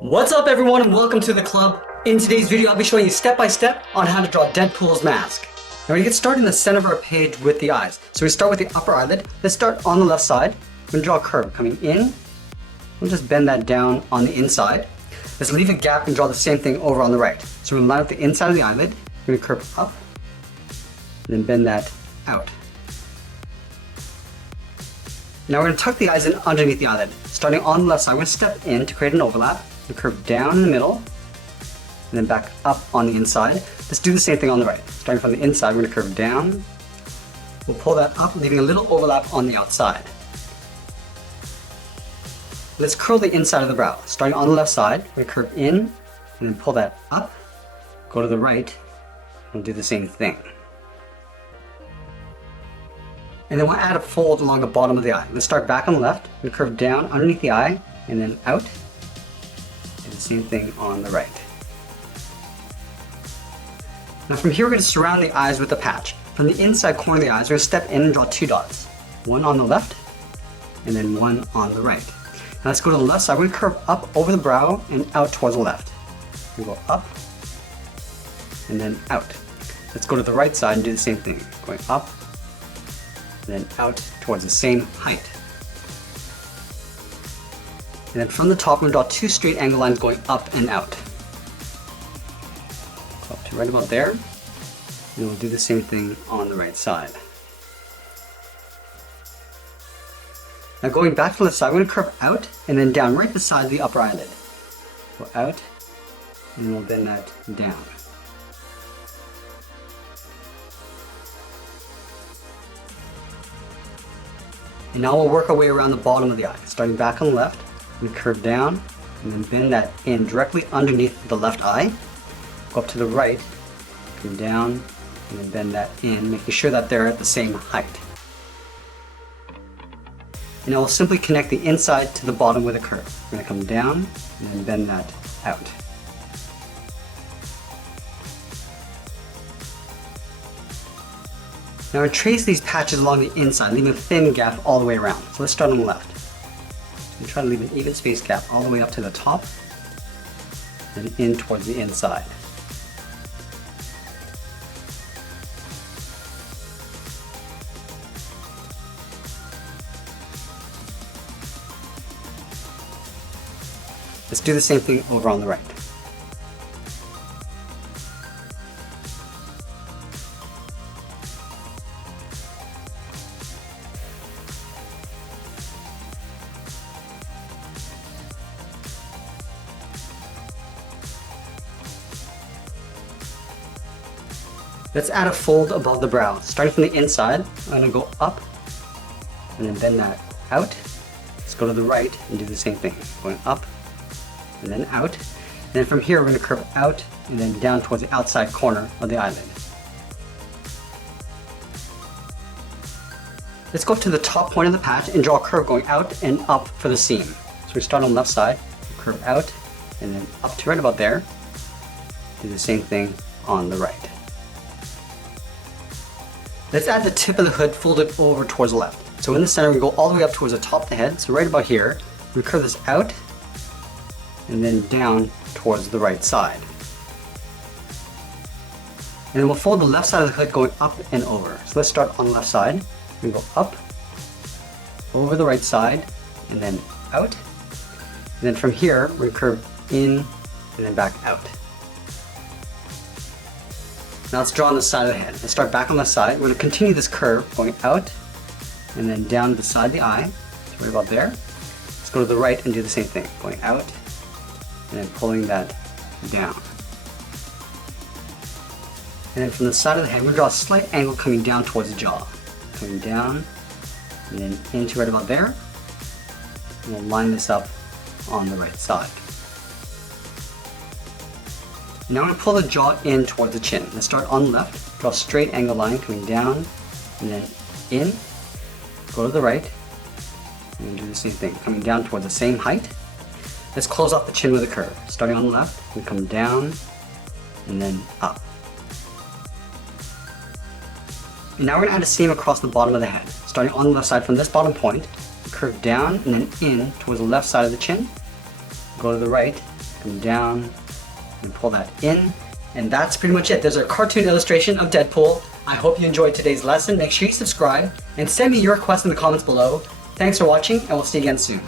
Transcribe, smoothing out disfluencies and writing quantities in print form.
What's up everyone and welcome to the club. In today's video I'll be showing you step by step on how to draw Deadpool's mask. Now we're going to get started in the center of our page with the eyes. So we start with the upper eyelid. Let's start on the left side. We're going to draw a curve coming in. We'll just bend that down on the inside. Let's leave a gap and draw the same thing over on the right. So we're going to line up the inside of the eyelid. We're going to curve up and then bend that out. Now we're going to tuck the eyes in underneath the eyelid. Starting on the left side, we're going to step in to create an overlap. We curve down in the middle, and then back up on the inside. Let's do the same thing on the right. Starting from the inside, we're going to curve down. We'll pull that up, leaving a little overlap on the outside. Let's curl the inside of the brow. Starting on the left side, we're going to curve in, and then pull that up, go to the right, and we'll do the same thing. And then we'll add a fold along the bottom of the eye. Let's start back on the left, and curve down underneath the eye, and then out. And the same thing on the right. Now from here we're going to surround the eyes with a patch. From the inside corner of the eyes, we're going to step in and draw two dots. One on the left, and then one on the right. Now let's go to the left side. We're going to curve up over the brow and out towards the left. We go up, and then out. Let's go to the right side and do the same thing. Going up, and then out towards the same height. And then from the top, we're going to draw two straight angle lines going up and out. Go up to right about there. And we'll do the same thing on the right side. Now going back to the left side, we're going to curve out and then down right beside the upper eyelid. Go out, and we'll bend that down. And now we'll work our way around the bottom of the eye. Starting back on the left, we curve down and then bend that in directly underneath the left eye. Go up to the right, come down, and then bend that in, making sure that they're at the same height. And now we'll simply connect the inside to the bottom with a curve. We're going to come down and then bend that out. Now we're going to trace these patches along the inside, leaving a thin gap all the way around. So let's start on the left. And try to leave an even space gap all the way up to the top and in towards the inside. Let's do the same thing over on the right. Let's add a fold above the brow. Starting from the inside, I'm going to go up and then bend that out. Let's go to the right and do the same thing. Going up and then out. And then from here, we're going to curve out and then down towards the outside corner of the eyelid. Let's go up to the top point of the patch and draw a curve going out and up for the seam. So we start on the left side, curve out and then up to right about there. Do the same thing on the right. Let's add the tip of the hood folded over towards the left. So in the center, we go all the way up towards the top of the head. So right about here, we curve this out and then down towards the right side. And then we'll fold the left side of the hood going up and over. So let's start on the left side. We go up, over the right side, and then out. And then from here, we curve in and then back out. Now let's draw on the side of the head. Let's start back on the side. We're going to continue this curve going out and then down beside the eye. So right about there. Let's go to the right and do the same thing. Going out and then pulling that down. And then from the side of the head, we're going to draw a slight angle coming down towards the jaw. Coming down and then into right about there. And we'll line this up on the right side. Now I'm going to pull the jaw in towards the chin. Let's start on the left, draw a straight angle line coming down and then in, go to the right, and then do the same thing, coming down towards the same height. Let's close off the chin with a curve. Starting on the left, we come down and then up. And now we're going to add a seam across the bottom of the head. Starting on the left side from this bottom point, curve down and then in towards the left side of the chin, go to the right, come down and pull that in. And that's pretty much it. There's a cartoon illustration of Deadpool. I hope you enjoyed today's lesson. Make sure you subscribe and send me your requests in the comments below. Thanks for watching, and we'll see you again soon.